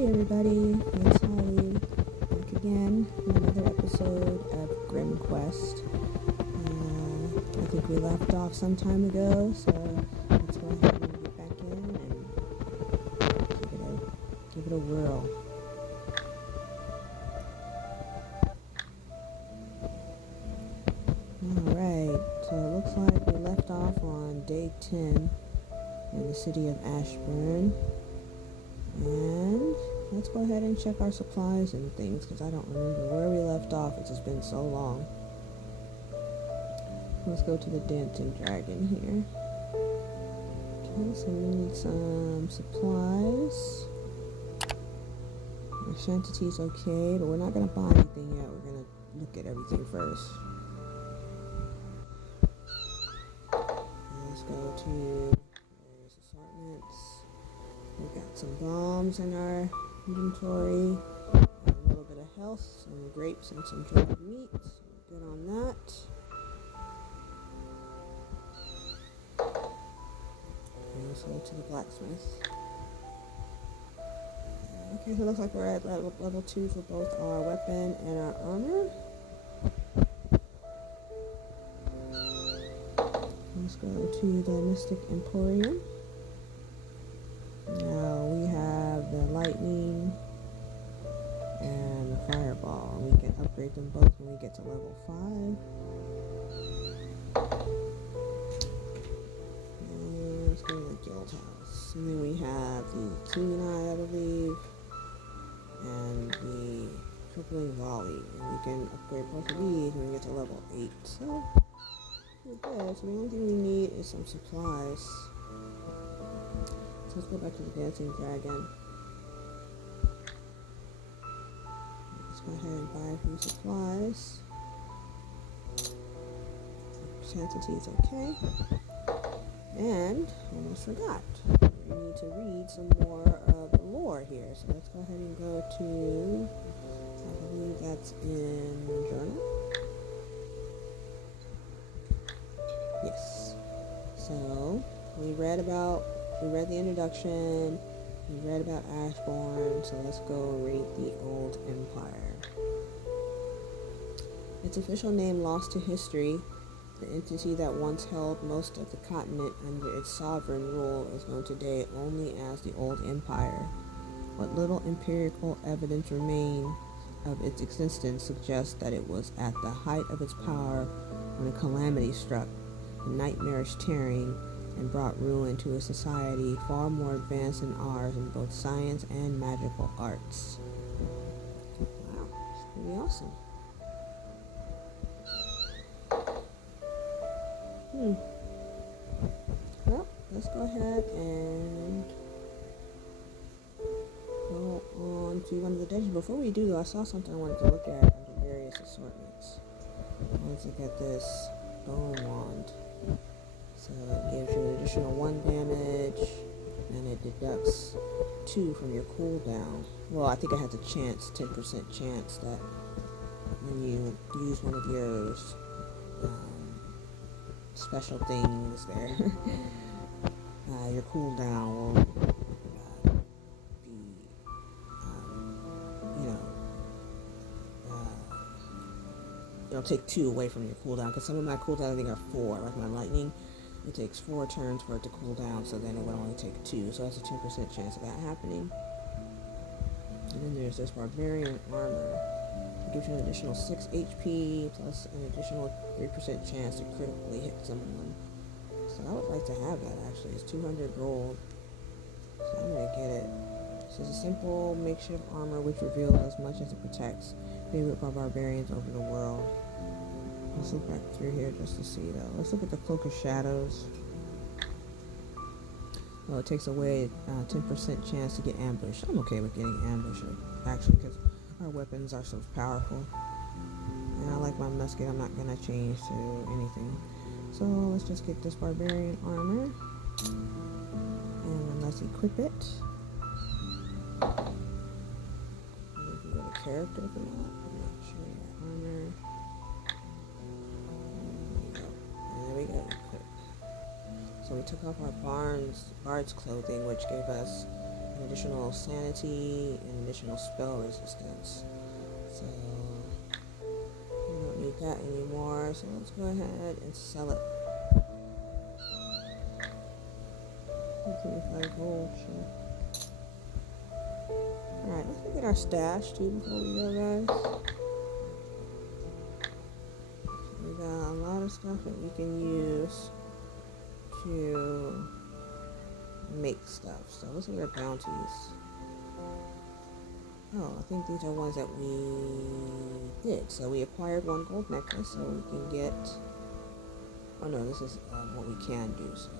Hey everybody, it's Holly, back again with another episode of Grim Quest. I think we left off some time ago, so let's go ahead and get back in and give it a whirl. Alright, so it looks like we left off on day 10 in the city of Ashburn. And let's go ahead and check our supplies and things, because I don't remember where we left off. It's just been so long. Let's go to the Dancing Dragon here. Okay, so we need some supplies. Our shanty's okay, but we're not going to buy anything yet. We're going to look at everything first. Let's go to various assortments. We've got some bombs in our inventory, a little bit of health, some grapes and some dried meat. So good on that. And let's go to the blacksmith. Okay, so it looks like we're at level 2 for both our weapon and our armor. Let's go to the Mystic Emporium. Now we have the lightning and the fireball. We can upgrade them both when we get to level 5. And let's go to the guild house. And then we have the keen eye, I believe, and the crippling volley. And we can upgrade both of these when we get to level 8. So we're good. So the only thing we need is some supplies. So let's go back to the Dancing Dragon. Let's go ahead and buy a few supplies. Chastity is okay. And almost forgot. We need to read some more of the lore here. So let's go ahead and go to, I believe that's in journal. Yes. So we read the introduction, we read about Ashbourne, so let's go read the Old Empire. Its official name lost to history, the entity that once held most of the continent under its sovereign rule is known today only as the Old Empire. What little empirical evidence remains of its existence suggests that it was at the height of its power when a calamity struck, a nightmarish tearing, and brought ruin to a society far more advanced than ours in both science and magical arts. Wow, that's pretty awesome. Well, let's go ahead and go on to one of the dungeons. Before we do, though, I saw something I wanted to look at under various assortments. Let's look at this bone wand. So it gives you an additional 1 damage, and it deducts 2 from your cooldown. Well, I think it has a chance, 10% chance, that when you use one of your special things there, your cooldown will be, it'll take 2 away from your cooldown, because some of my cooldowns I think are 4, like my lightning. It takes 4 turns for it to cool down, so then it would only take 2. So that's a 10% chance of that happening. And then there's this Barbarian Armor. It gives you an additional 6 HP, plus an additional 3% chance to critically hit someone. So I would like to have that, actually. It's 200 gold. So I'm going to get it. This is a simple makeshift armor which reveals as much as it protects, favorite by barbarians over the world. Let's look back through here just to see, though. Let's look at the Cloak of Shadows. Well, it takes away 10% chance to get ambushed. I'm okay with getting ambushed, actually, because our weapons are so powerful. And I like my musket. I'm not going to change to anything. So let's just get this Barbarian Armor. And let's equip it. We can go to character for that. I'm not sure. Armor. There we go. So we took off our bard's clothing, which gave us additional sanity, and additional spell resistance. So we don't need that anymore. So let's go ahead and sell it. 25 gold, sure. Alright, let's look at our stash too before we go, guys. We got a lot of stuff that we can use to make stuff. So let's look at our bounties. Oh, I think these are ones that we did. So we acquired 1 gold necklace, so we can get... Oh no, this is what we can do, so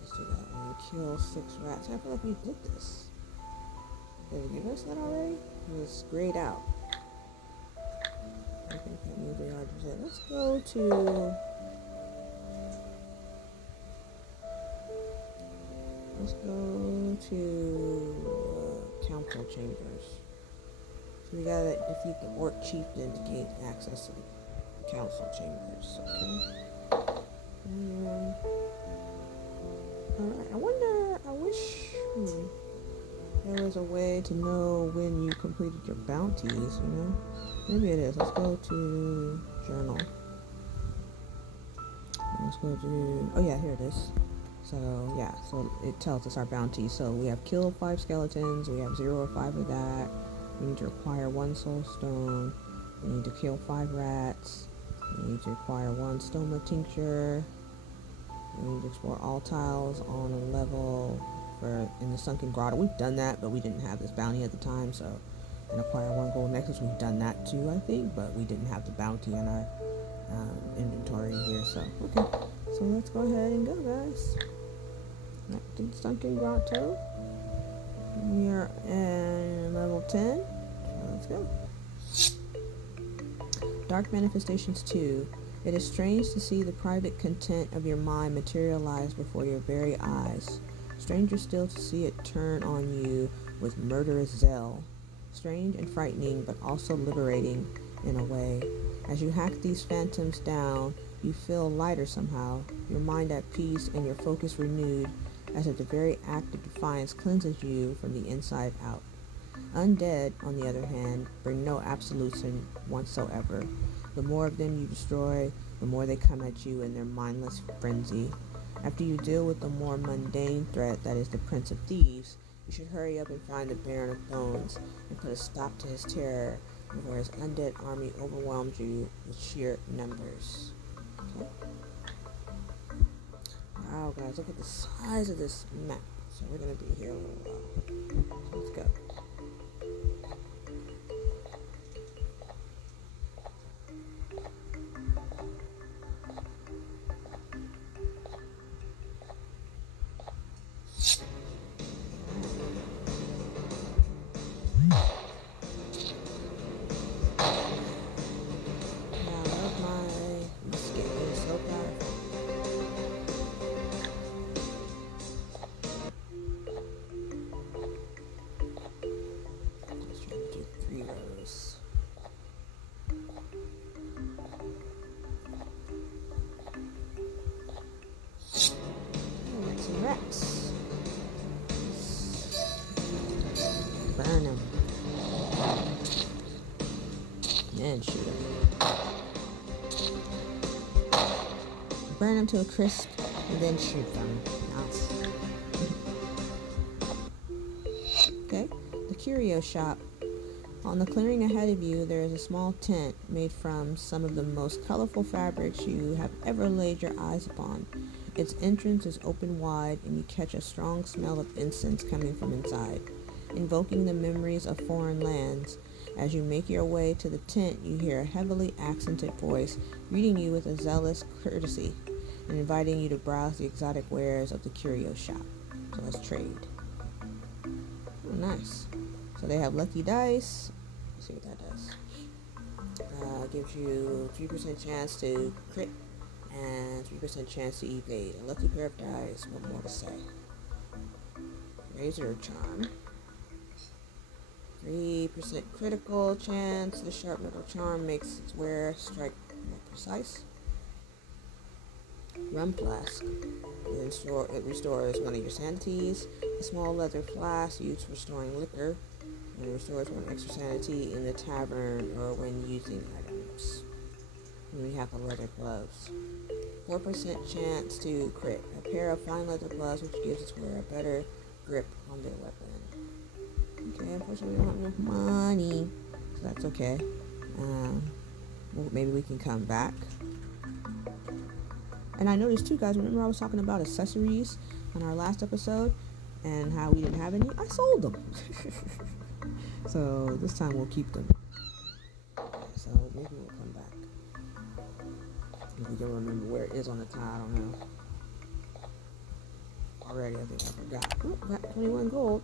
let's do that. And kill 6 rats. I feel like we did this. Did it give us that already? It was grayed out. I think that means we are to. Let's go to... Let's go to council chambers. So we gotta defeat the orc chieftain to gain access to the council chambers. Okay. Alright, I wish there was a way to know when you completed your bounties, you know? Maybe it is. Let's go to journal. Let's go to... Oh yeah, here it is. So yeah, so it tells us our bounties. So we have killed 5 skeletons, we have 0 or 5 of that. We need to acquire 1 soul stone. We need to kill 5 rats. We need to acquire 1 stoma tincture. We need to explore all tiles on a level in the Sunken Grotto. We've done that, but we didn't have this bounty at the time, so... And acquire 1 gold necklace, we've done that too, I think, but we didn't have the bounty in our inventory here, so... Okay, so let's go ahead and go, guys. Back to the Sunken Grotto. We are at level 10, so let's go. Dark Manifestations 2. It is strange to see the private content of your mind materialize before your very eyes. Stranger still to see it turn on you with murderous zeal. Strange and frightening, but also liberating in a way. As you hack these phantoms down, you feel lighter somehow, your mind at peace and your focus renewed, as if the very act of defiance cleanses you from the inside out. Undead, on the other hand, bring no absolution whatsoever. The more of them you destroy, the more they come at you in their mindless frenzy. After you deal with the more mundane threat that is the Prince of Thieves, you should hurry up and find the Baron of Bones and put a stop to his terror before his undead army overwhelms you with sheer numbers. Okay. Wow, guys, look at the size of this map. So we're going to be here a little while. So let's go. Rats. Burn them. And shoot them. Burn them to a crisp and then shoot them. Nice. Okay, the Curio Shop. On the clearing ahead of you, there is a small tent made from some of the most colorful fabrics you have ever laid your eyes upon. Its entrance is open wide, and you catch a strong smell of incense coming from inside, invoking the memories of foreign lands. As you make your way to the tent, you hear a heavily accented voice greeting you with a zealous courtesy and inviting you to browse the exotic wares of the Curio Shop. So let's trade. Oh, nice. So they have lucky dice. Let's see what that does. Gives you 3% chance to crit and 3% chance to evade. A lucky pair of dice. What more to say? Razor Charm. 3% critical chance. The sharp metal charm makes its wearer strike more precise. Rum Flask. It restores one of your sanities. A small leather flask used for storing liquor and restores 1 extra sanity in the tavern or when using items. And we have the leather gloves. 4% chance to crit. A pair of fine leather gloves which gives its wearer a better grip on their weapon. Okay, unfortunately we don't have enough money, so that's okay. Well, maybe we can come back. And I noticed too, guys, remember I was talking about accessories on our last episode and how we didn't have any? I sold them. So this time we'll keep them. So maybe we'll come back. If we can remember where it is on the tie, I don't know. Already, I think I forgot. Oh, got 21 gold.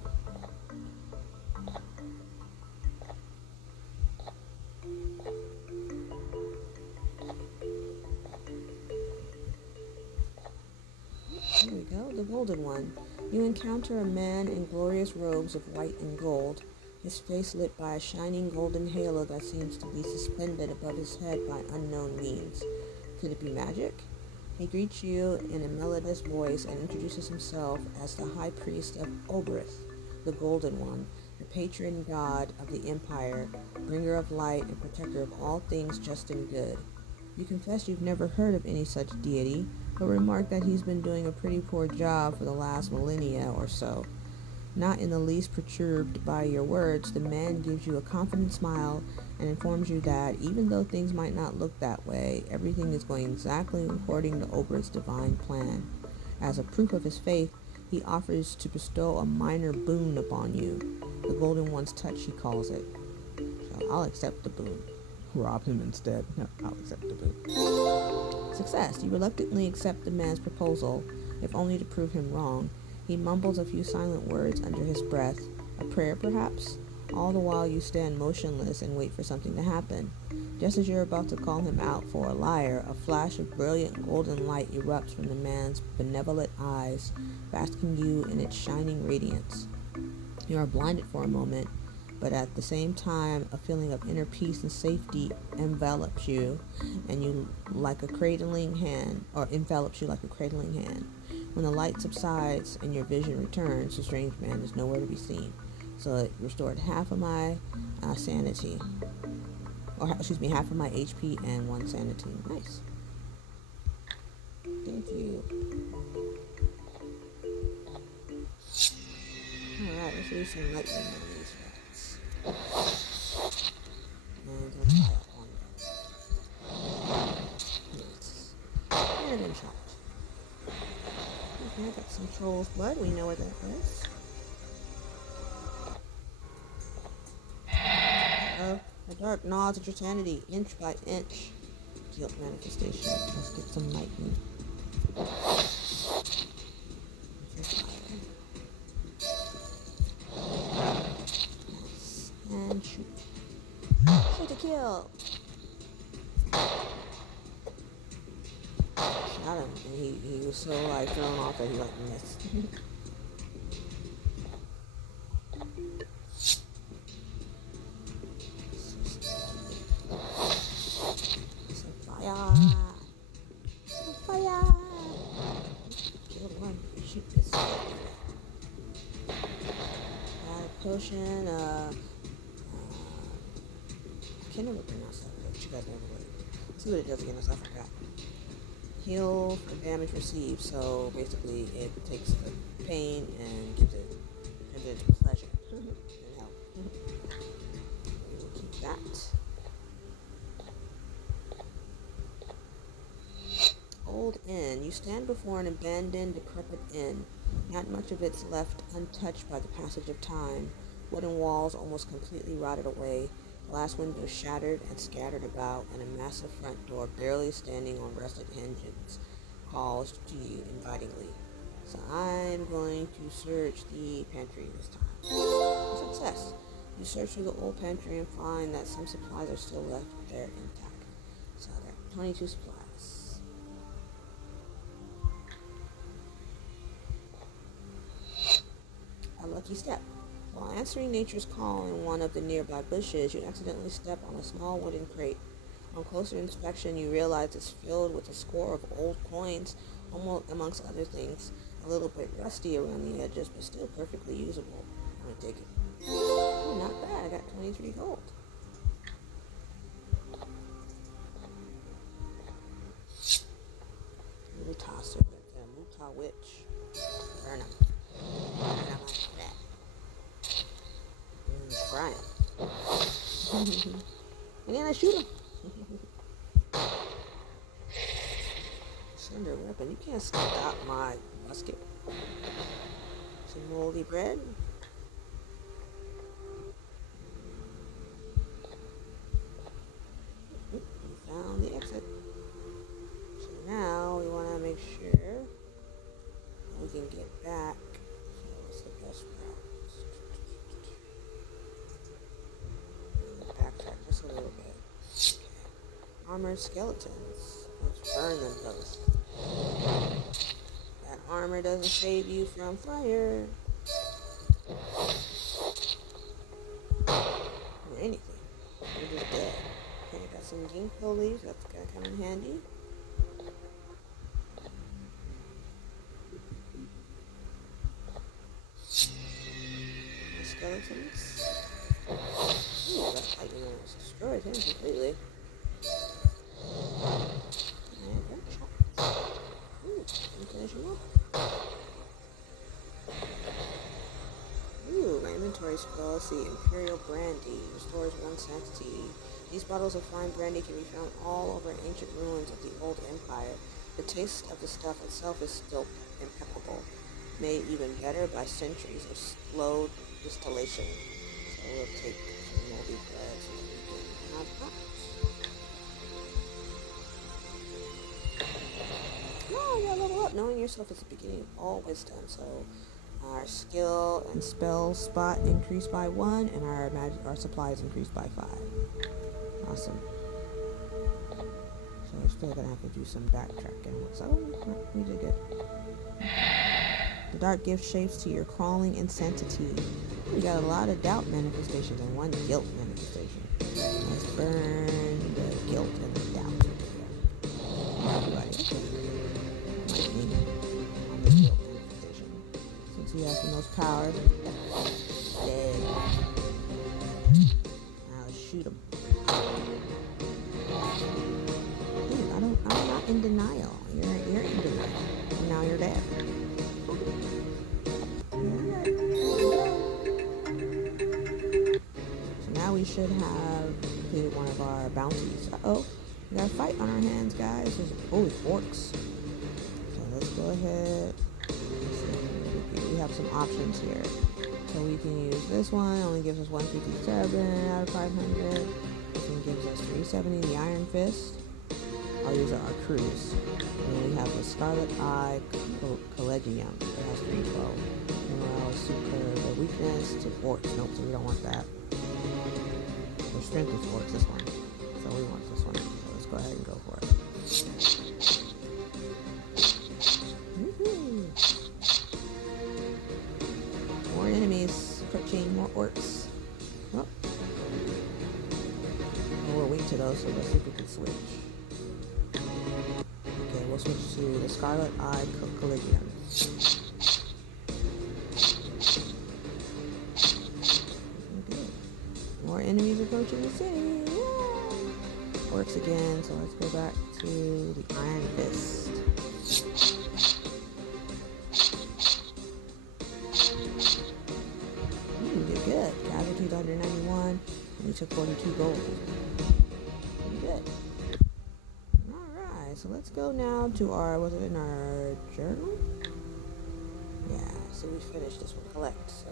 Here we go, the golden one. You encounter a man in glorious robes of white and gold, his face lit by a shining golden halo that seems to be suspended above his head by unknown means. Could it be magic? He greets you in a melodious voice and introduces himself as the High Priest of Oberith, the Golden One, the patron god of the Empire, bringer of light and protector of all things just and good. You confess you've never heard of any such deity, but remark that he's been doing a pretty poor job for the last millennia or so. Not in the least perturbed by your words, the man gives you a confident smile and informs you that, even though things might not look that way, everything is going exactly according to Oberth's divine plan. As a proof of his faith, he offers to bestow a minor boon upon you. The Golden One's touch, he calls it. So I'll accept the boon. Rob him instead. No, I'll accept the boon. Success. You reluctantly accept the man's proposal, if only to prove him wrong. He mumbles a few silent words under his breath, a prayer perhaps. All the while you stand motionless and wait for something to happen. Just as you're about to call him out for a liar, a flash of brilliant golden light erupts from the man's benevolent eyes, basking you in its shining radiance. You are blinded for a moment, but at the same time a feeling of inner peace and safety envelops you like a cradling hand. When the light subsides and your vision returns, the strange man is nowhere to be seen. So it restored half of my sanity. Half of my HP and 1 sanity. Nice. Thank you. Alright, let's do some lightning on these rats. And let's try that one. Nice. And then shot. Okay, I got some troll's blood. We know where that is. The dark gnaws at your sanity, inch by inch. Guilt manifestation. Let's get some lightning. Nice. And shoot. Shoot to kill. Shot him, and he was so thrown off that he missed. Fire! Kill one. Shoot this. Got a potion. I can never pronounce that, but you guys know what it is. See what it does again, I forgot. Heal for damage received, so basically it takes the pain and gives it pleasure and help. We will keep that. Old inn. You stand before an abandoned, decrepit inn. Not much of it's left untouched by the passage of time. Wooden walls almost completely rotted away. Glass windows shattered and scattered about, and a massive front door barely standing on rusted hinges calls to you invitingly. So I'm going to search the pantry this time. Success. You search through the old pantry and find that some supplies are still left there intact. So there are 22 supplies. A lucky step. While answering nature's call in one of the nearby bushes, you accidentally step on a small wooden crate. On closer inspection, you realize it's filled with a score of old coins, almost amongst other things. A little bit rusty around the edges, but still perfectly usable. I'm gonna take it. Oh, not bad. I got 23 gold. Little tosser, but Muta Witch. Burn him. Burn him like that. Fry him. And then I shoot him. Cinder weapon. You can't stop my musket. Some moldy bread. We found the exit. So now we want to make sure we can get back. So what's the best route? Backtrack just a little bit. Okay. Armored skeletons. Let's burn them both. That armor doesn't save you from fire. Or anything. You're just dead. Okay, got some ginkgo leaves. That's gonna come in handy. The skeletons. Ooh, that lightning almost destroyed him completely. And gunshot. Ooh, can finish him off. Ooh, my inventory scroll. Let's see. Imperial Brandy restores 1 sanctity. These bottles of fine brandy can be found all over ancient ruins of the old empire. The taste of the stuff itself is still impeccable, made even better by centuries of slow distillation. So we'll take some moldy bread so that we can have that. Oh, you gotta level up. Knowing yourself is the beginning of all wisdom. So our skill and spell spot increased by 1, and our supplies increased by 5. Awesome. So we're still gonna have to do some backtracking. So we did good. The dark gives shapes to your crawling insanity. We got a lot of doubt manifestations and 1 guilt manifestation. Let's burn the guilt and the doubt. Everybody, lightning on this guilt manifestation. Since he has the most power. Dead. Now let's shoot him. I'm not in denial. You're in denial. And now you're dead. So now we should have completed one of our bounties. Uh-oh. We got a fight on our hands, guys. It's orcs. So let's go ahead. We have some options here. So we can use this one. Only gives us 157 out of 500. This one gives us 370, the Iron Fist. I'll use our cruise. And then we have the Scarlet Eye Collegium. It has 312. Morale, super, the weakness to orcs. Nope, so we don't want that. The strength is orcs, this one. So we want this one. So let's go ahead and go for it. Woohoo! More enemies approaching, more orcs. Oh. We're weak to those, so let's see if we can switch. Okay, we'll switch to the Scarlet Eye Collegium. Okay. More enemies approaching the city. Yeah. Works again, so let's go back to the Iron Fist. We did good. Casualties under 91, and we took 42 gold. Pretty good. So let's go now to our, was it in our journal? Yeah, so we finished this one, collect. So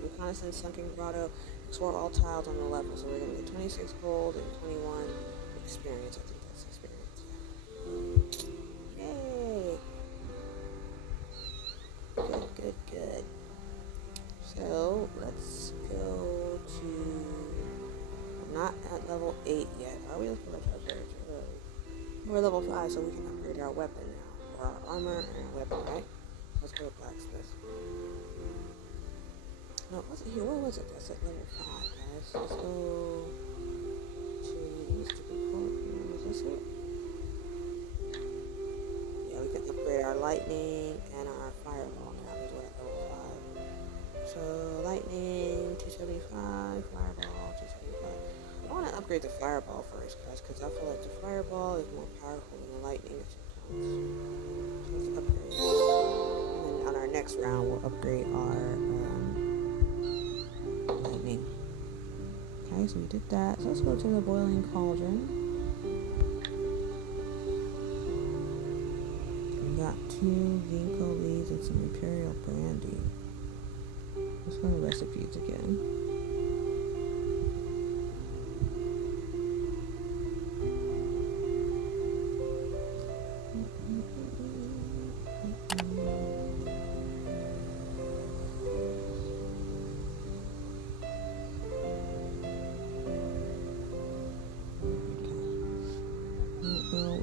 reconnaissance, Sunken Grotto, explore all tiles on the level. So we're going to get 26 gold and 21 experience. I think that's experience, yeah. Yay! Good. So let's go to, I'm not at level 8 yet. Are we? Let's go to our treasure. We're level 5, so we can upgrade our weapon now. Or our armor and our weapon, right? Let's go to Blacksmith. No, was it here? Where was it? That's at level 5, guys. Let's go to these stupid is this it? Yeah, we can upgrade our lightning and our fire upgrade the fireball first, guys, because I feel like the fireball is more powerful than the lightning at sometimes. So let's upgrade. And then on our next round, we'll upgrade our lightning. Okay, so we did that. So let's go to the boiling cauldron. We got 2 ginkgo leaves and some Imperial Brandy. Let's go to recipes again.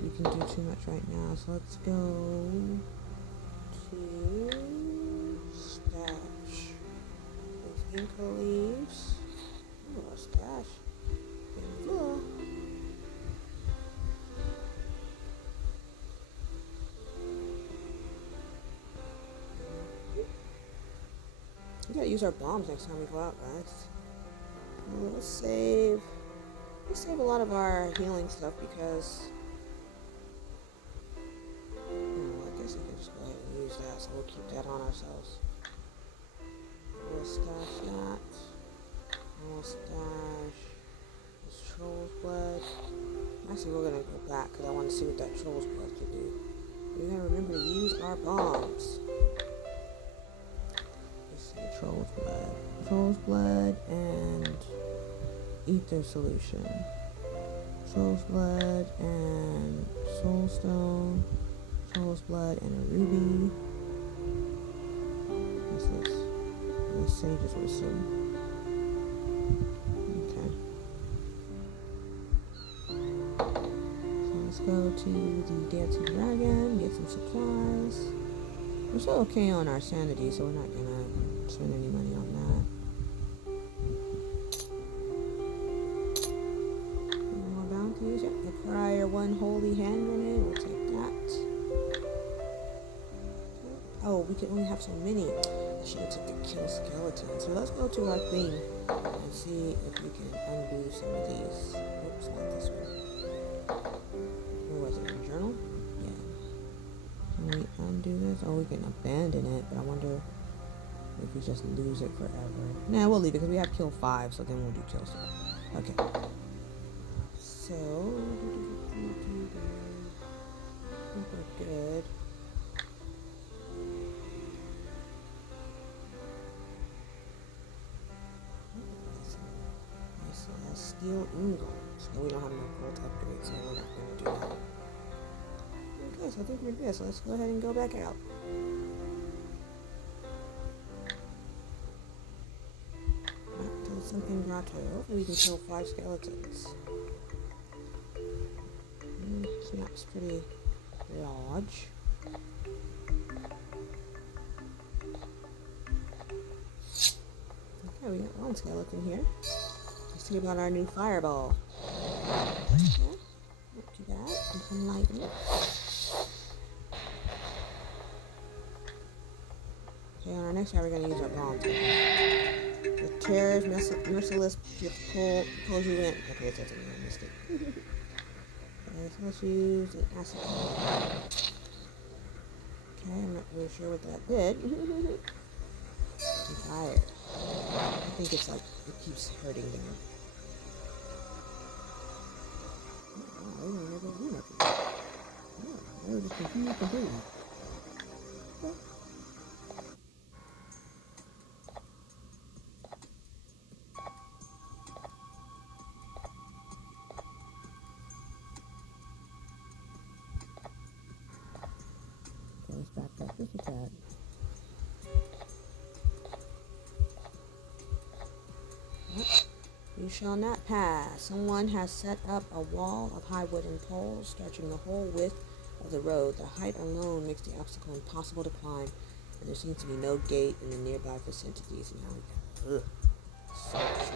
We can do too much right now, so let's go to stash with ginkgo leaves. Oh, a stash. Full. We gotta use our bombs next time we go out, guys. Let's save a lot of our healing stuff because that, so we'll keep that on ourselves. We'll stash that. We'll stash this troll's blood. Actually, we're gonna go back because I want to see what that troll's blood can do. We're gonna remember to use our bombs. Let's see, troll's blood, and ether solution. Troll's blood and soulstone. Troll's blood and a ruby. What's this? And sage's wisdom. Okay. So let's go to the dancing dragon, get some supplies. We're still okay on our sanity, so we're not gonna spend any money on that. Any more bounties? Yep. Acquire 1 holy hand grenade. We'll take that. Oh, we can only have so many. I should have took the kill skeleton. So let's go to our thing and see if we can undo some of these. Oops, not this one. Where was it? In journal? Yeah. Can we undo this? Oh, we can abandon it, but I wonder if we just lose it forever. Nah, we'll leave it because we have kill 5, so then we'll do kill 6. Okay. So, I think we're good. Steel ingots. No, we don't have enough gold to upgrade, so we're not going to do that. Okay, so I think we're good. So let's go ahead and go back out. Back to the Sunken Grotto. Hopefully we can kill 5 skeletons. This map's pretty large. Okay, we got 1 skeleton here. Let's see about our new fireball. Yeah, not too bad. And some lightning. Okay, on our next round, we're going to use our bombs. The terror's merciless pulls you in. Okay, that's something I missed it. Okay, so let's use an acid. Okay, I'm not really sure what that did. Fire. I think it's like, it keeps hurting them. Oh, they don't ever do nothing. Oh, they were just confused completely. Okay. Okay, let's back up just a tad. You shall not pass. Someone has set up a wall of high wooden poles, stretching the whole width of the road. The height alone makes the obstacle impossible to climb, and there seems to be no gate in the nearby vicinities. Now we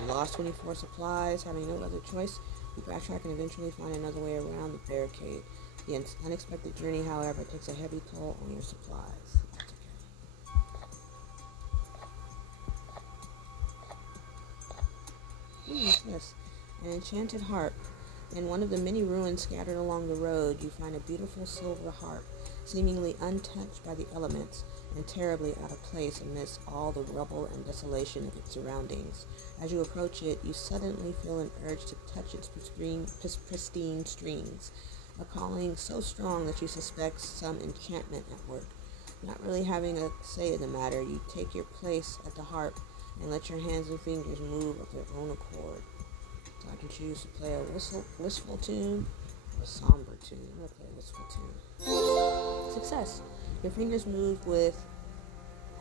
lost 24 supplies, having no other choice. We backtrack and eventually find another way around the barricade. The unexpected journey, however, takes a heavy toll on your supplies. That's okay. What's this? An enchanted harp. In one of the many ruins scattered along the road, you find a beautiful silver harp, seemingly untouched by the elements and terribly out of place amidst all the rubble and desolation of its surroundings. As you approach it, you suddenly feel an urge to touch its pristine strings, a calling so strong that you suspect some enchantment at work. Not really having a say in the matter, you take your place at the harp and let your hands and fingers move of their own accord. So I can choose to play a wistful tune or a somber tune. I'm going to play a wistful tune. Success. Your fingers move with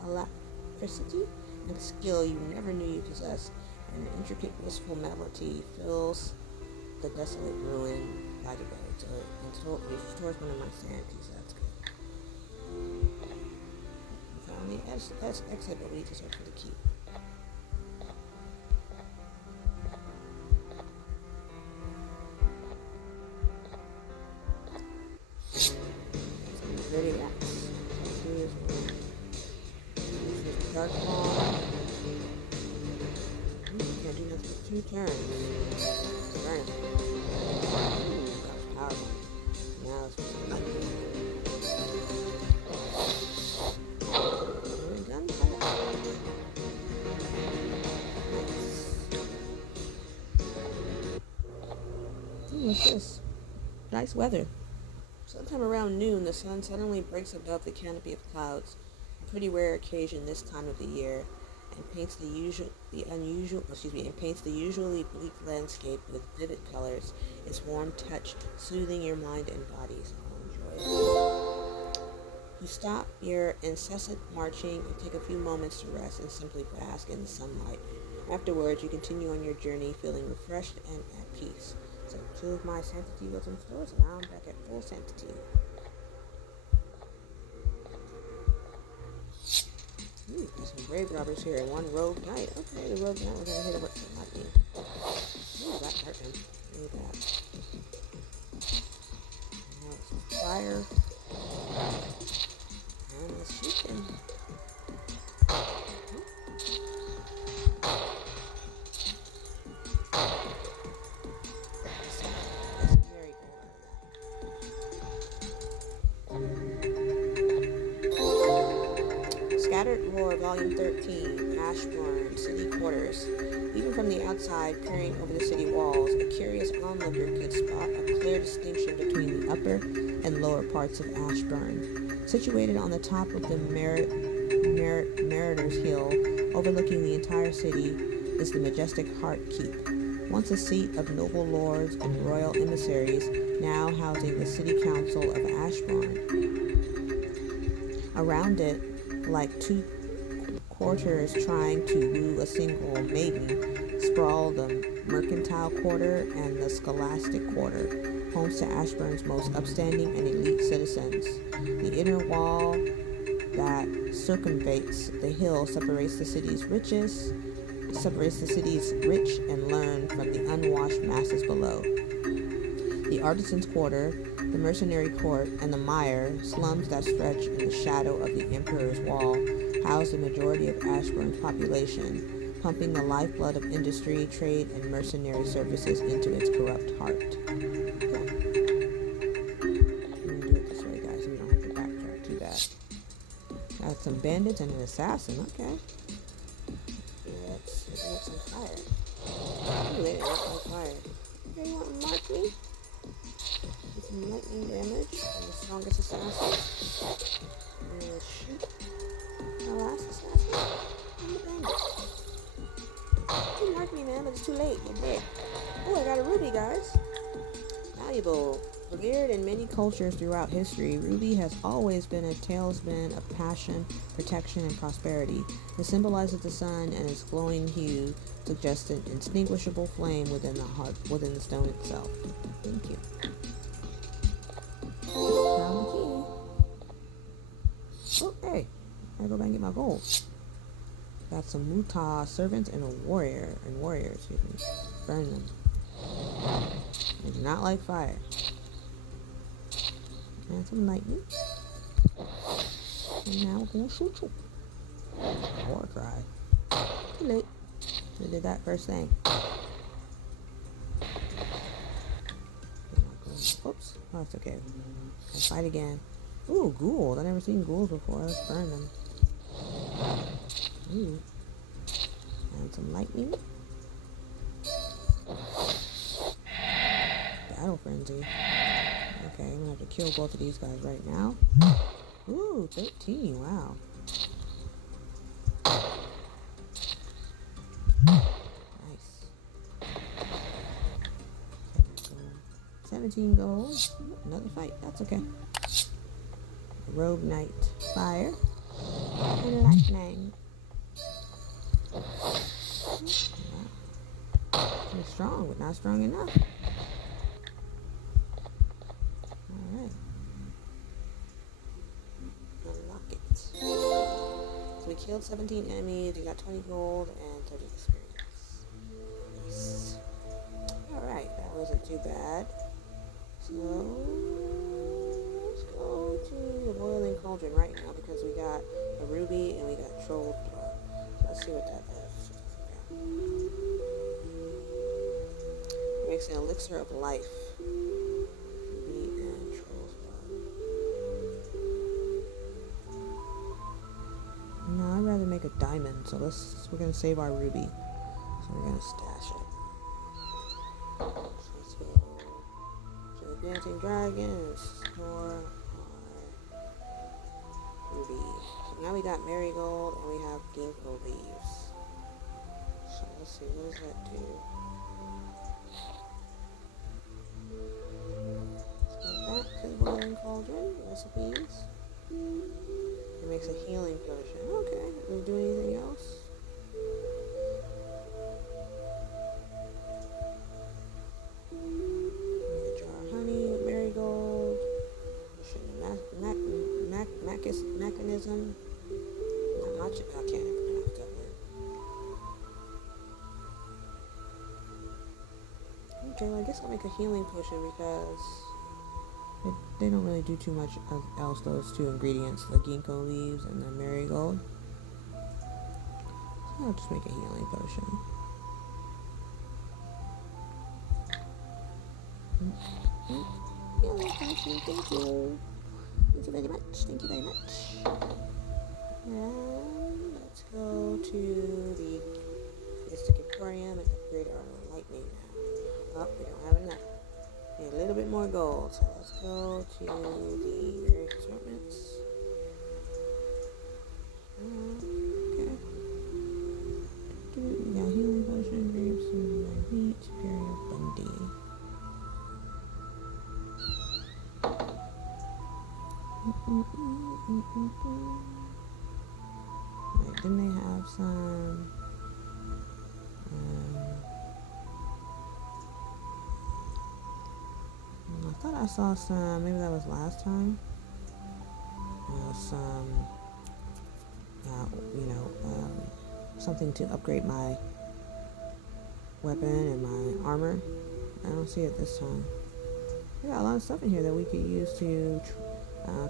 alacrity and skill you never knew you possessed, and an intricate wistful melody fills the desolate ruin by the road. So it restores one of my sanities. That's good. I found the exit, but we need to search for the key. Ready axe. Dark ball. Can't do nothing for 2 turns. Burn it. Ooh, that was powerful. Now it's just lightning. Gunfire. Nice. Ooh, what's this? Nice weather. Sometime around noon, the sun suddenly breaks above the canopy of clouds, a pretty rare occasion this time of the year, and paints the usually bleak landscape with vivid colors, its warm touch soothing your mind and body. So I'll enjoy it. You stop your incessant marching and take a few moments to rest and simply bask in the sunlight. Afterwards, you continue on your journey feeling refreshed and at peace. So 2 of my sanctity was in stores, and now I'm back at full sanctity. There's some grave robbers here and 1 rogue knight. Okay, the rogue knight was gonna hit him with some lightning. Ooh, that hurt him. Look at that. Now it's some fire. And let's shoot him. Scattered Lore, Volume 13, Ashbourne, City Quarters. Even from the outside, peering over the city walls, a curious onlooker could spot a clear distinction between the upper and lower parts of Ashbourne. Situated on the top of the Mariner's Hill, overlooking the entire city, is the majestic Heart Keep, once a seat of noble lords and royal emissaries, now housing the City Council of Ashbourne. Around it, like 2 quarters trying to woo a single maiden, sprawl the Mercantile Quarter and the Scholastic Quarter, homes to Ashbourne's most upstanding and elite citizens. The inner wall that circumvates the hill separates the city's rich and learned from the unwashed masses below. The Artisans' Quarter, the Mercenary Court, and the Mire, slums that stretch in the shadow of the Emperor's Wall, house the majority of Ashbourne's population, pumping the lifeblood of industry, trade, and mercenary services into its corrupt heart. Okay. We're going to do it this way, guys, so we don't have to backtrack too bad. Got some bandits and an assassin, okay. Let's get some fire. Ooh, they didn't like my fire. Okay, you want to mark me? Some lightning damage and the strongest assassin. And let's shoot the last assassin and the bandit. You mark me, man, but it's too late. You're dead. Oh, I got a ruby, guys. Valuable. Revered in many cultures throughout history, ruby has always been a talisman of passion, protection, and prosperity. It symbolizes the sun, and its glowing hue suggests an indistinguishable flame within the stone itself. Thank you. Found the key. Oh, hey. I gotta go back and get my gold. Got some Mutah servants and warriors, excuse me. Burn them. I do not like fire. And some lightning. And now we're gonna shoot you. War cry. Too late. We did that first thing. Oops. Oh, it's okay. I'll fight again. Ooh, ghouls. I've never seen ghouls before. Let's burn them. Ooh. And some lightning. Battle frenzy. Okay, I'm gonna have to kill both of these guys right now. Ooh, 13. Wow. Nice. 17 gold. Another fight. That's okay. Rogue Knight. Fire. And lightning. Wow. Strong, but not strong enough. Alright. Unlock it. So we killed 17 enemies. We got 20 gold and 30 experience. Nice. Alright, that wasn't too bad. So let's go to the boiling cauldron right now because we got a ruby and we got troll blood. So let's see what that does. It makes an elixir of life. Ruby and troll's blood. No, I'd rather make a diamond. So we're gonna save our ruby. So we're gonna stash it. So let's go. Dancing dragons for our ruby. So now we got marigold and we have ginkgo leaves. So let's see, what does that do? Let's go back to the boiling cauldron. Recipes. It makes a healing potion. Okay, does it do anything else? Mechanism. I can't pronounce that word. Okay, well I guess I'll make a healing potion because they don't really do too much else, those two ingredients, the ginkgo leaves and the marigold. So I'll just make a healing potion. Healing potion, thank you. Thank you very much. Thank you very much. And let's go to the Emporium and upgrade our lightning now. Oh, we don't have enough. We need a little bit more gold. So let's go to the various assortments. Okay. We got healing potion, grapes, and meat, Imperial Brandy. Right, then they have some I thought I saw some, maybe that was last time, some something to upgrade my weapon and my armor. I don't see it this time. We got a lot of stuff in here that we could use to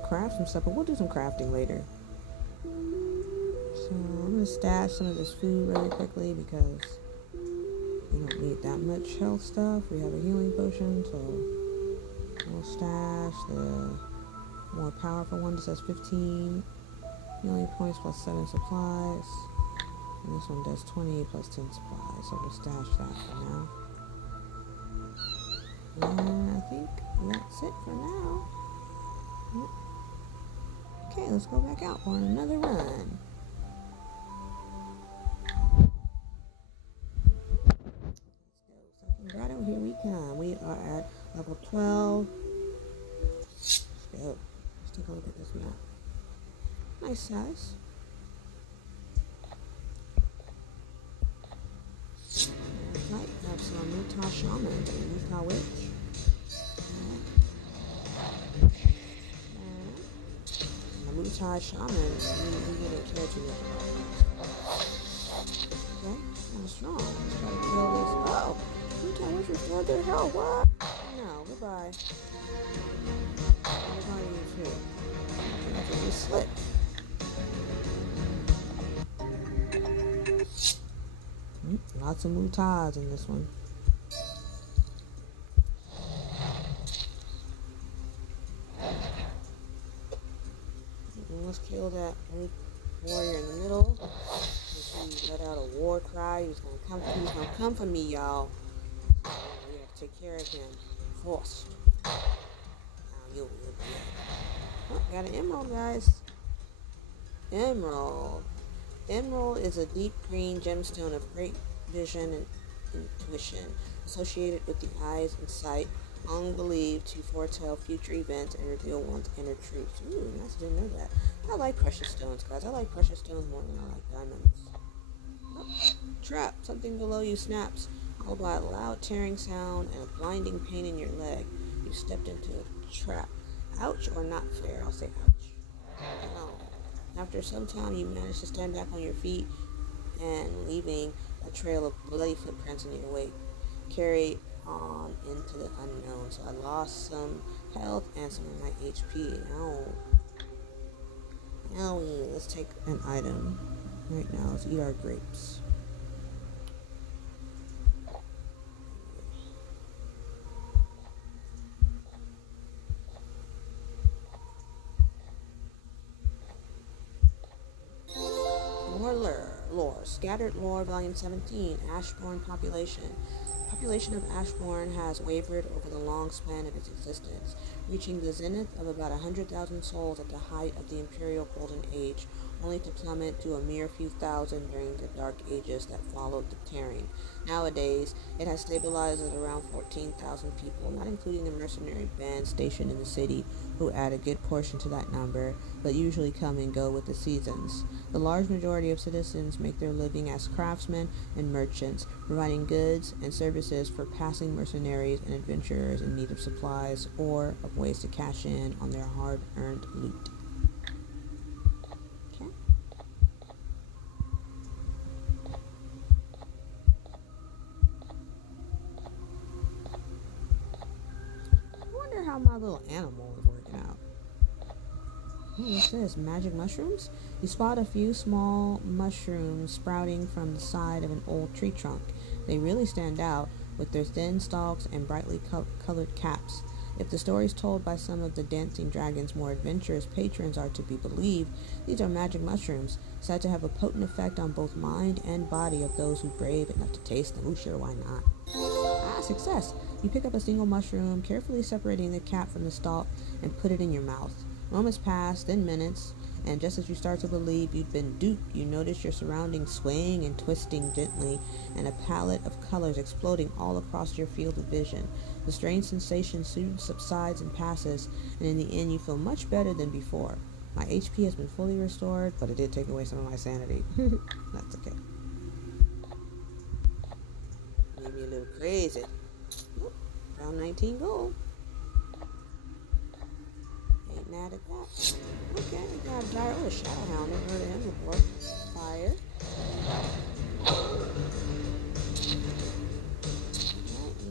craft some stuff, but we'll do some crafting later. So I'm going to stash some of this food really quickly because we don't need that much health stuff. We have a healing potion, so we'll stash the more powerful one that says 15 healing points plus 7 supplies. And this one does 20 plus 10 supplies, so we'll stash that for now. And I think that's it for now. Okay, let's go back out for another run. Let's go. Sunken Grotto, here we come. We are at level 12. Let's go. Let's take a look at this map. Nice size. Right, have some Utah Shaman and Utah Witch. Utah Shaman, we wouldn't care too much about that. Okay, I'm strong. Let's try to kill this. Oh! Utah Witch restored their health. What? No, goodbye. Goodbye, you too. After you slip. Lots of Utahs in this one. Any warrior in the middle. He let out a war cry. He was gonna come for me. He's gonna come for me, y'all. So, we have to take care of him. Forced. Now you'll be dead. Oh, got an emerald, guys. Emerald. Emerald is a deep green gemstone of great vision and intuition, associated with the eyes and sight, long believed to foretell future events and reveal one's inner truths. Ooh, nice, didn't know that. I like precious stones, guys. I like precious stones more than I like diamonds. Oh, trap. Something below you snaps, followed by a loud tearing sound and a blinding pain in your leg. You stepped into a trap. Ouch or not fair? I'll say ouch. No. After some time, you manage to stand back on your feet and leaving a trail of bloody footprints in your wake. Carried on into the unknown. So I lost some health and some of my HP. Ow. Owie. Let's take an item. Right now, let's eat our grapes. More lore. Scattered Lore, Volume 17. Ashbourne Population. Population of Ashbourne has wavered over the long span of its existence, reaching the zenith of about 100,000 souls at the height of the Imperial Golden Age, only to plummet to a mere few thousand during the Dark Ages that followed the tearing. Nowadays, it has stabilized at around 14,000 people, not including the mercenary band stationed in the city, who add a good portion to that number, but usually come and go with the seasons. The large majority of citizens make their living as craftsmen and merchants, providing goods and services for passing mercenaries and adventurers in need of supplies or of ways to cash in on their hard-earned loot. Okay. I wonder how my little animal is working out. What's this? Magic mushrooms? You spot a few small mushrooms sprouting from the side of an old tree trunk. They really stand out, with their thin stalks and brightly colored caps. If the stories told by some of the Dancing Dragon's more adventurous patrons are to be believed, these are magic mushrooms, said to have a potent effect on both mind and body of those who brave enough to taste them. Ooh, sure, why not? Ah, success! You pick up a single mushroom, carefully separating the cap from the stalk, and put it in your mouth. Moments pass, then minutes, and just as you start to believe you've been duped, you notice your surroundings swaying and twisting gently, and a palette of colors exploding all across your field of vision. The strange sensation soon subsides and passes, and in the end you feel much better than before. My HP has been fully restored, but it did take away some of my sanity. That's okay. Made me a little crazy. Oop, around 19 gold. Ain't mad at that. Okay, we got Dire. Oh, a Shadowhound. Never heard of him before. Fire. Alright,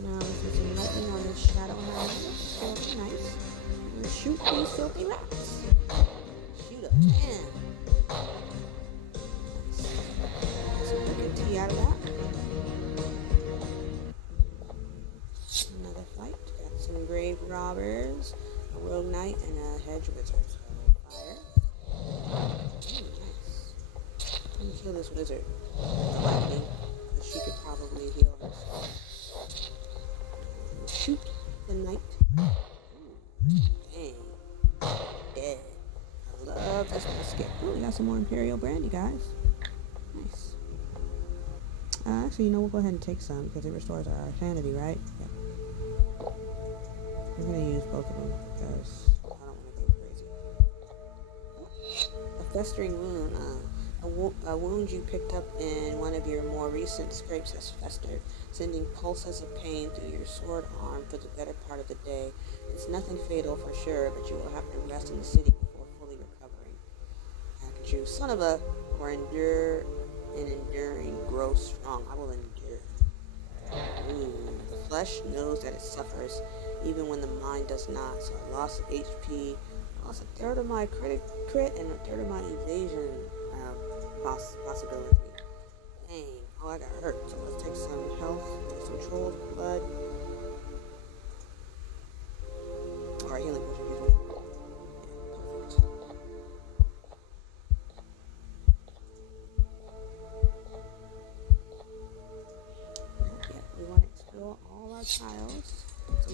now let's get some lightning on this Shadowhound. Filthy nice. And shoot these filthy rats. Shoot up. Damn. Nice. Some wicked tea out of that. Another fight. Got some grave robbers, a rogue knight, and a hedge wizard. Fire. Nice. Let me kill this wizard. Lightning, because she could probably heal herself. Shoot the knight. Ooh, dang. Dead. I love this musket. Oh, we got some more Imperial Brandy, guys. Nice. Actually, you know, we'll go ahead and take some because it restores our sanity, right? Yep. We're going to use both of them because I don't want to go crazy. A festering wound. A wound you picked up in one of your more recent scrapes has festered, sending pulses of pain through your sword arm for the better part of the day. It's nothing fatal for sure, but you will have to rest in the city before fully recovering. I can choose son of a, or endure and enduring, grow strong. I will endure. Ooh, the flesh knows that it suffers, even when the mind does not. So I lost HP, I lost a third of my crit and a third of my evasion possibility. Dang, oh, I got hurt. So let's take some health, some troll's blood. Alright, healing potion, excuse me. Yeah, perfect.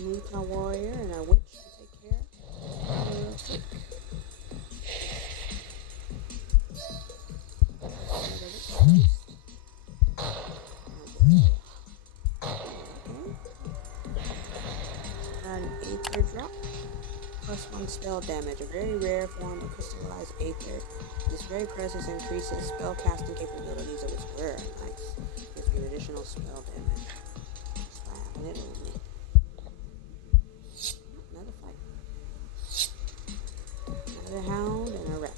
Utah warrior and our witch to take care of. Real quick. An aether drop. +1 spell damage. A very rare form of crystallized aether. This very presence increases spell casting capabilities of its wearer. Nice. Gives me additional spell damage. Wow, literally. Another fight. Another hound and a rat.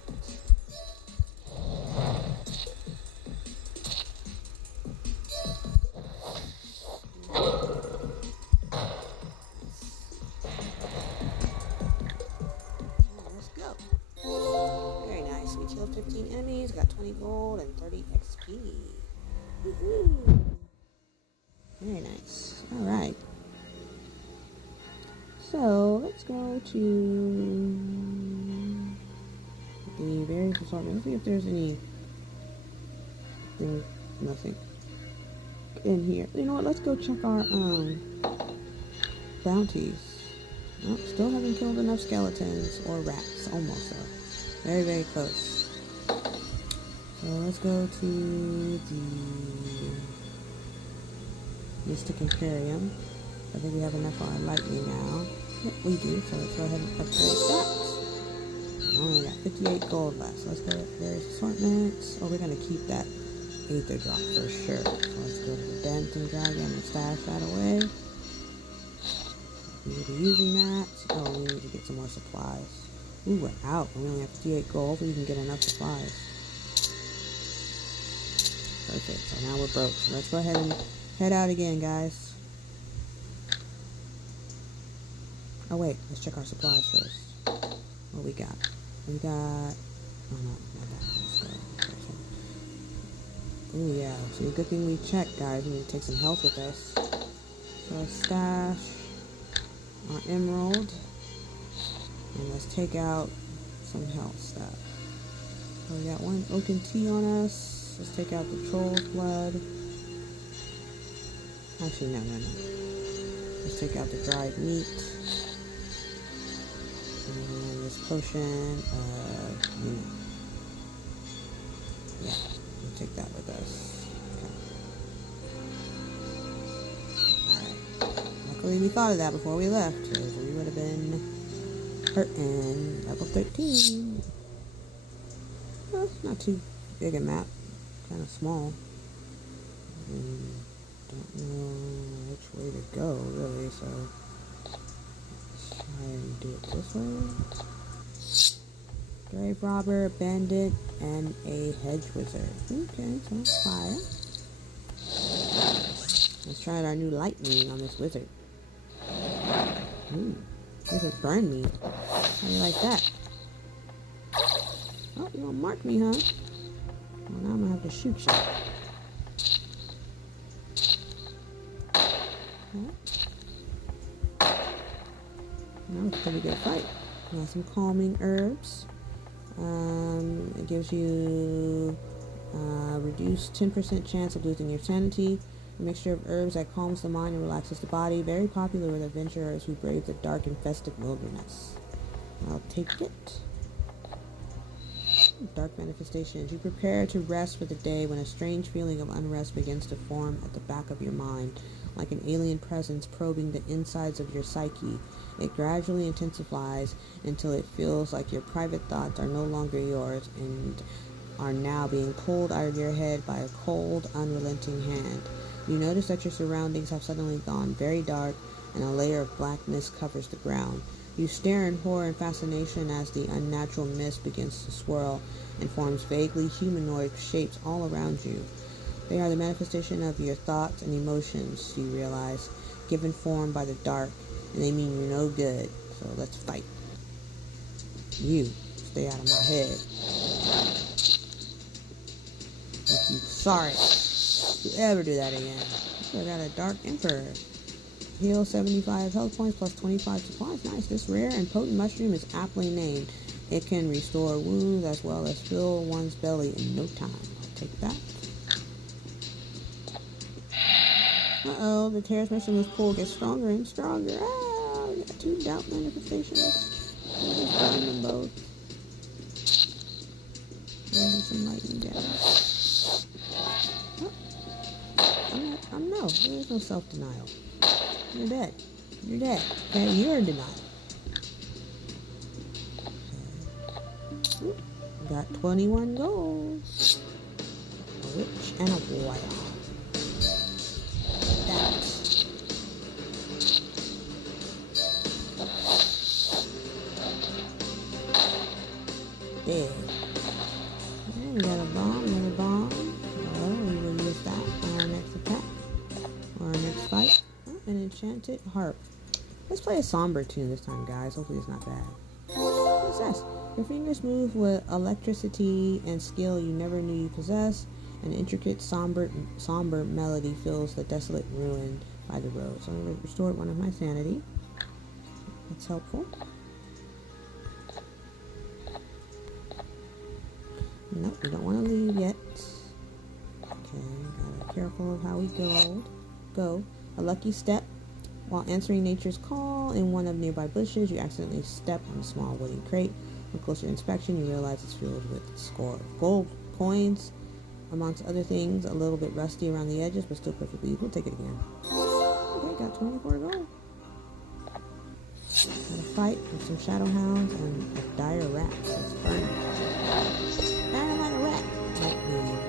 Very nice. We killed 15 enemies, got 20 gold and 30 XP. Woohoo! Very nice. Alright. So, let's go to the various assortment. Let's see if there's any... nothing in here. You know what? Let's go check our bounties. Oh, still haven't killed enough skeletons or rats. Almost though. Very, very close. So let's go to the Mystic Imperium. I think we have enough for our lightning now. Yep, we do. So let's go ahead and upgrade that. I only got 58 gold left. So let's go to various assortments. Oh, we're going to keep that aether drop for sure. So let's go to the Dancing Dragon and stash that away. We will be using that. Oh, we need to get some more supplies. Ooh, we're out. We only have 58 gold, but we can get enough supplies. Perfect. So now we're broke. So let's go ahead and head out again, guys. Oh, wait. Let's check our supplies first. What we got? We got... Oh, no. Not that. Let's go. Ooh, yeah. So, good thing we checked, guys. We need to take some health with us. So, let's stash our emerald. And let's take out some health stuff. So we got 1 oaken tea on us. Let's take out the troll's blood. Actually, no. Let's take out the dried meat. And this potion, yeah, we'll take that with us. Okay. Alright. Luckily we thought of that before we left, because we would have been hurting. Level 13. Well, not too big a map. Kind of small. Don't know which way to go, really, so let's try and do it this way. Grave robber, bandit, and a hedge wizard. Okay, so fire. Let's try our new lightning on this wizard. Wizard burned me. How do you like that? Oh, you gonna mark me, huh? Well, now I'm gonna have to shoot you. That was a pretty good fight. Got some calming herbs. It gives you reduced 10% chance of losing your sanity. A mixture of herbs that calms the mind and relaxes the body. Very popular with adventurers who brave the dark and festive wilderness. I'll take it. Dark manifestations. You prepare to rest for the day when a strange feeling of unrest begins to form at the back of your mind, like an alien presence probing the insides of your psyche. It gradually intensifies until it feels like your private thoughts are no longer yours and are now being pulled out of your head by a cold, unrelenting hand. You notice that your surroundings have suddenly gone very dark and a layer of blackness covers the ground. You stare in horror and fascination as the unnatural mist begins to swirl and forms vaguely humanoid shapes all around you. They are the manifestation of your thoughts and emotions, you realize, given form by the dark, and they mean you no good, so let's fight. You, stay out of my head. If you sorry, if you ever do that again. I got a Dark Emperor. Heal 75 health points plus 25 supplies. Nice. This rare and potent mushroom is aptly named. It can restore wounds as well as fill one's belly in no time. I'll take that. Uh-oh, the terrorist mission in this pool gets stronger and stronger. Ah! got 2 doubt manifestations. I'll just burn them both. And do some lightning damage. Oh, no. There's no self-denial. You're dead. You're dead. Okay, you're in denial. Okay. Got 21 gold. A witch and a warrior. Dead. Okay, we got a bomb, another bomb. Oh, we will use that on our next attack. Or our next fight. Oh, an Enchanted Heart. Let's play a somber tune this time, guys. Hopefully it's not bad. Success. Your fingers move with electricity and skill you never knew you possessed. An intricate, somber melody fills the desolate ruin by the road. So I'm going to restore one of my sanity. That's helpful. Nope, we don't want to leave yet. Okay, gotta be careful of how we go. A lucky step. While answering nature's call in one of nearby bushes, you accidentally step on a small wooden crate. On closer inspection, you realize it's filled with a score of gold coins, amongst other things, a little bit rusty around the edges, but still perfectly useful. Take it again. Okay, got 24 gold. Got a fight with some shadow hounds and a dire rat that's burning. Burn like a rat. Lightning next.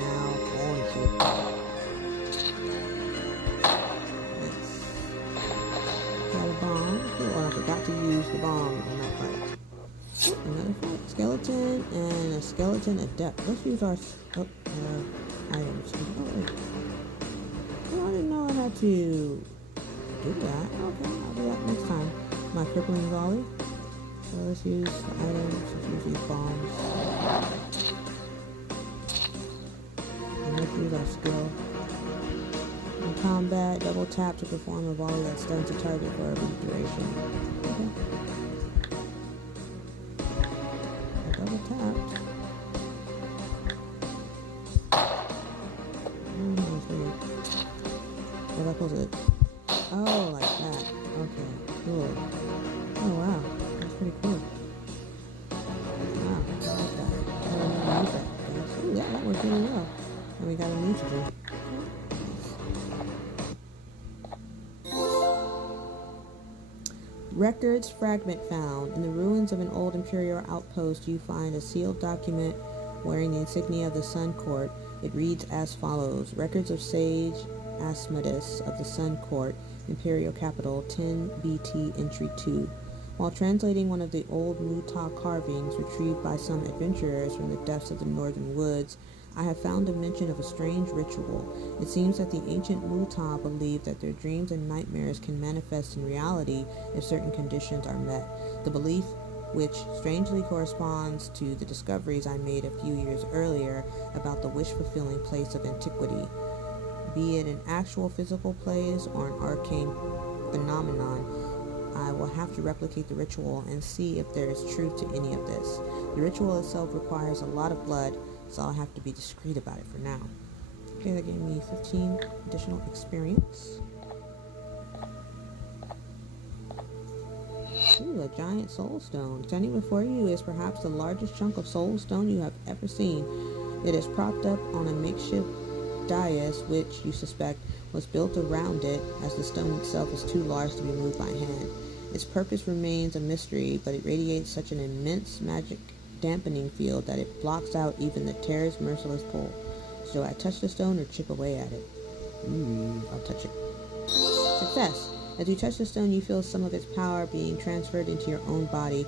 Now on to nice. Got a bomb. Oh, I forgot to use the bomb in that fight. Oh, another fight. Skeleton and a skeleton adept. Let's use our items. Oh, I didn't know I had to do that. Okay, I'll do that next time. My crippling volley. So let's use the items. Let's use these bombs. And let's use our skill. In combat, double tap to perform a volley that stuns a target for a brief duration. Okay. I double tapped. Oh, that was it. Oh, like that. Okay, cool. Oh, wow. That's pretty cool. Wow, I like that. I don't know how to use that. Ooh, yeah, that worked really well. And we got a new to do. Records fragment found. In the ruins of an old Imperial outpost, you find a sealed document wearing the insignia of the Sun Court. It reads as follows. Records of Sage Asmodus of the Sun Court, Imperial Capital, 10 BT Entry 2. While translating one of the old Mutah carvings retrieved by some adventurers from the depths of the northern woods, I have found a mention of a strange ritual. It seems that the ancient Mutah believed that their dreams and nightmares can manifest in reality if certain conditions are met. The belief, which strangely corresponds to the discoveries I made a few years earlier about the wish-fulfilling place of antiquity. Be it an actual physical place or an arcane phenomenon, I will have to replicate the ritual and see if there is truth to any of this. The ritual itself requires a lot of blood, so I'll have to be discreet about it for now. Okay, that gave me 15 additional experience. Ooh, a giant soul stone. Standing before you is perhaps the largest chunk of soul stone you have ever seen. It is propped up on a makeshift dais, which you suspect was built around it, as the stone itself is too large to be moved by hand. Its purpose remains a mystery, but it radiates such an immense magic dampening field that it blocks out even the terror's merciless pull. So I touch the stone or chip away at it? I'll touch it. Success! As you touch the stone, you feel some of its power being transferred into your own body,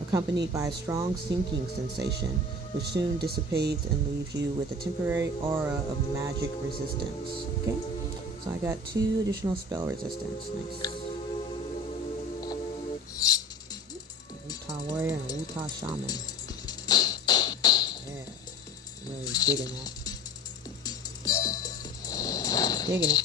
accompanied by a strong sinking sensation, which soon dissipates and leaves you with a temporary aura of magic resistance. Okay? So I got 2 additional spell resistance. Nice. Utah warrior and Utah shaman. Yeah. Really digging that. Digging it.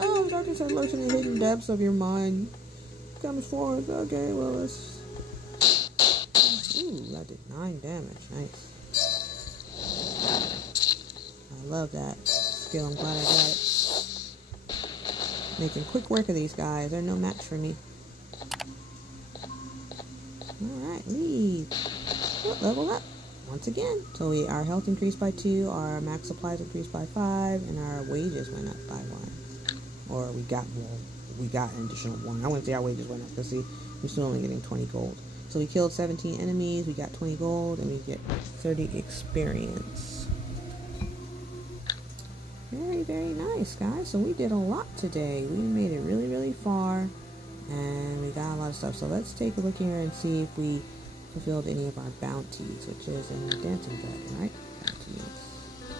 Oh, Doctor said lurks in the hidden depths of your mind. Comes forth. Okay, well, let's 9 damage. Nice. I love that skill. I'm glad I got it. Making quick work of these guys. They're no match for me. Alright, leave. Oh, level up. Once again. So our health increased by 2, our max supplies increased by 5, and our wages went up by 1. Or we got an additional 1. I wouldn't say our wages went up, because see, we're still only getting 20 gold. So we killed 17 enemies, we got 20 gold, and we get 30 experience. Very, very nice, guys. So we did a lot today. We made it really, really far, and we got a lot of stuff. So let's take a look here and see if we fulfilled any of our bounties, which is in the Dancing Dragon, right? Bounties.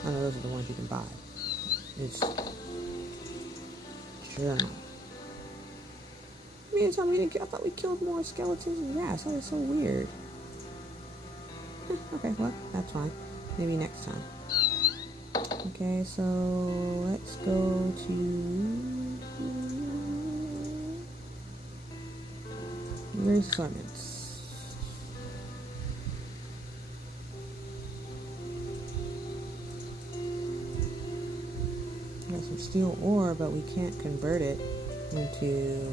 Oh no, those are the ones you can buy. It's journal. I thought we killed more skeletons and rats. That is so weird. Okay, well, that's fine. Maybe next time. Okay, so let's go to various assortments. Got some steel ore, but we can't convert it into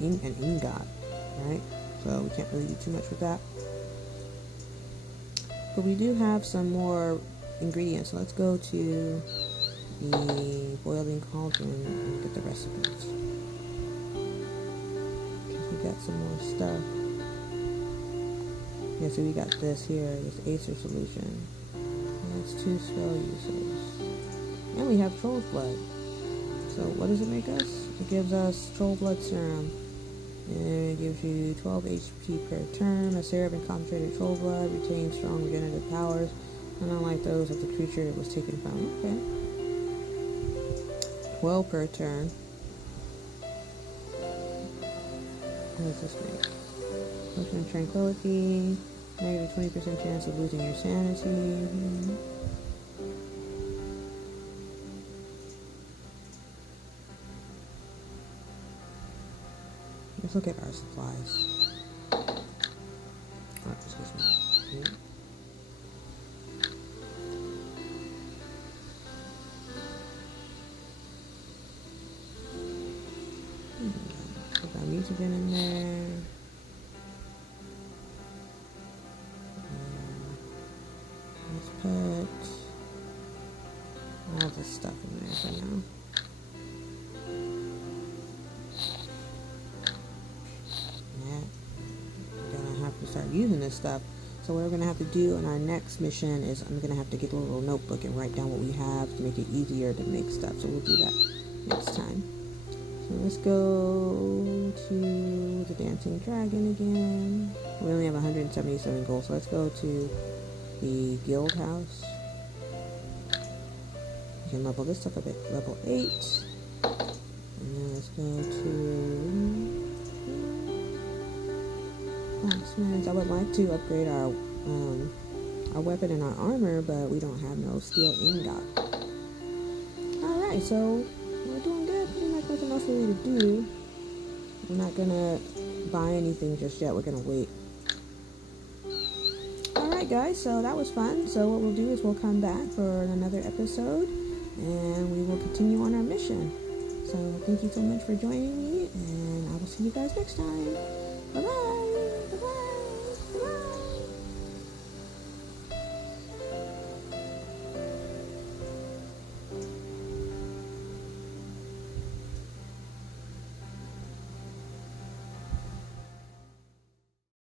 an ingot, right? So we can't really do too much with that. But we do have some more ingredients. So let's go to the boiling cauldron and get the recipes. We got some more stuff. Yeah, so we got this here, this Acer solution. That's 2 spell users. And we have Troll's Blood. So what does it make us? It gives us Troll Blood Serum. And it gives you 12 HP per turn. A syrup and concentrated Troll Blood retains strong regenerative powers, unlike those of the creature it was taken from. Okay. 12 per turn. What does this make? Potion of Tranquility. Negative 20% chance of losing your sanity. Let's look at our supplies. Oh, excuse me. Put our mutagen in there. Let's put all this stuff in there for now. Start using this stuff. So what we're going to have to do in our next mission is I'm going to have to get a little notebook and write down what we have to make it easier to make stuff. So we'll do that next time. So let's go to the Dancing Dragon again. We only have 177 gold, so let's go to the guild house. We can level this stuff up at level 8. And then let's go to Blacksmith. I would like to upgrade our weapon and our armor, but we don't have no steel ingot. Alright, so we're doing good. Pretty much nothing else really to do. We're not gonna buy anything just yet. We're gonna wait. Alright guys, so that was fun. So what we'll do is we'll come back for another episode and we will continue on our mission. So thank you so much for joining me, and I will see you guys next time. Bye bye.